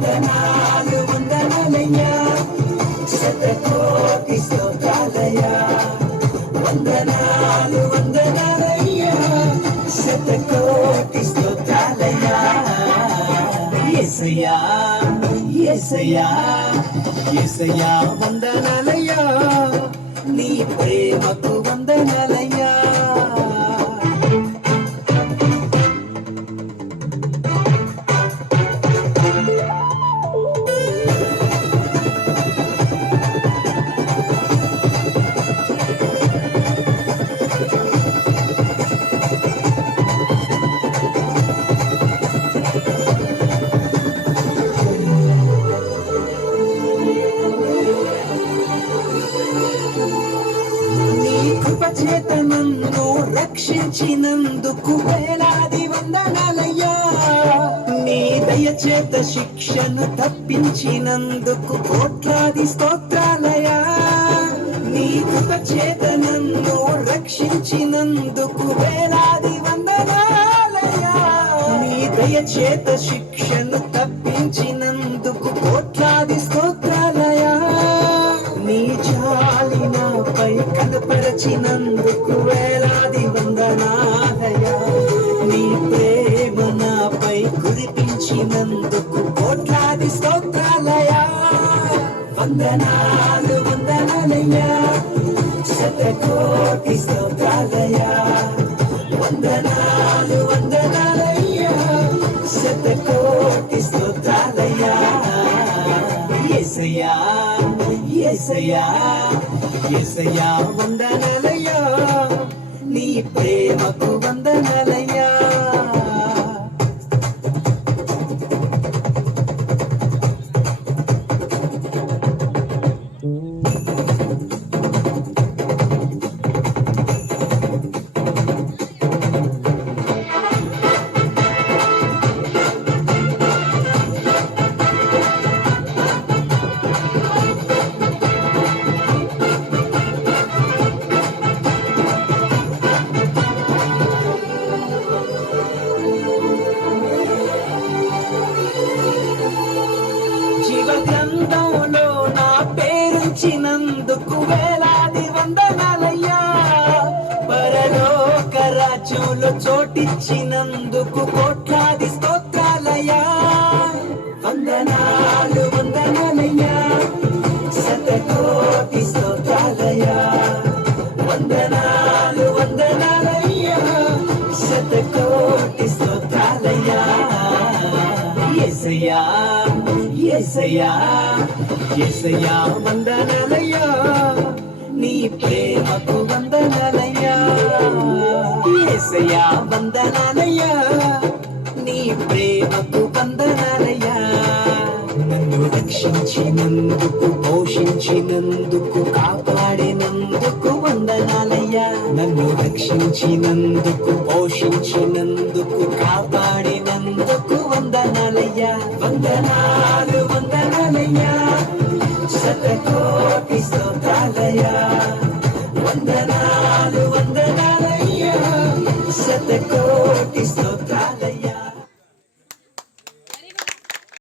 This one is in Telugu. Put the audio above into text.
వందనాలు వందనాలయ్యా, శతకోటి స్తోత్రాలయ్యా. వందనాలు వందనాలయ్యా, శతకోటి స్తోత్రాలయ్యా. యేసయ్యా యేసయ్యా యేసయ్యా వందనాలయ్యా, నీ ప్రేమకు వందనాలయ్యా. చేత నన్ను రక్షించినందుకు వేలాది వందనాలయ్యా. నీ దయ చేత శిక్షను తప్పించినందుకు కోట్లాది స్తోత్రాలయ్యా. నీ కృప చేత నన్ను రక్షించినందుకు వేలాది వందనాలయ్యా. నీ దయ చేత శిక్షను తప్పించినందుకు కోట్లాది స్తోత్రాలయ్యా. నీ జాలి నాపై కనపరచినందుకు వేలాది వందనాలయ్యా. నీ ప్రేమ నాపై కురిపించినందుకు కోట్లాది స్తోత్రాలయ్యా. వందనాలు వందనాలయ్యా, శతకోటి స్తోత్రాలయ్యా. వందనాలు వందనాలయ్యా, శతకోటి స్తోత్రాలయ్యా. యేసయ్యా యేసయ్యా యేసయ్యా వందనాలయ్యా, నీ ప్రేమకు వందనాలయ్యా. గ్రంథంలో నా పేరుంచినందుకు వేలాది వందనాలయ్యా. పరలోక రాజ్యంలో చోటిచ్చినందుకు కోట్లాది స్తోత్రాలయ్యా. వందనాలు వందనాలయ్యా, శతకోటి స్తోత్రాలయ్యా. వందనాలు వందనాలయ్యా, శతకోటి స్తోత్రాలయ్యా. యేసయ్యా యేసయ్యా యేసయ్యా వందనాలయ్యా, నీ ప్రేమకు వందనాలయ్యా. యేసయ్యా వందనాలయ్యా, నీ ప్రేమకు వందనాలయ్యా. నన్ను రక్షించినందుకు, పోషించినందుకు, కాపాడినందుకు వందనాలయ్యా. నన్ను రక్షించినందుకు, పోషించినందుకు, కాపాడినందుకు వందనాలయ్యా. వందనాలు వందనాలయ్యా, శతకోటి స్తోత్రాలయ్యా. వందనాలు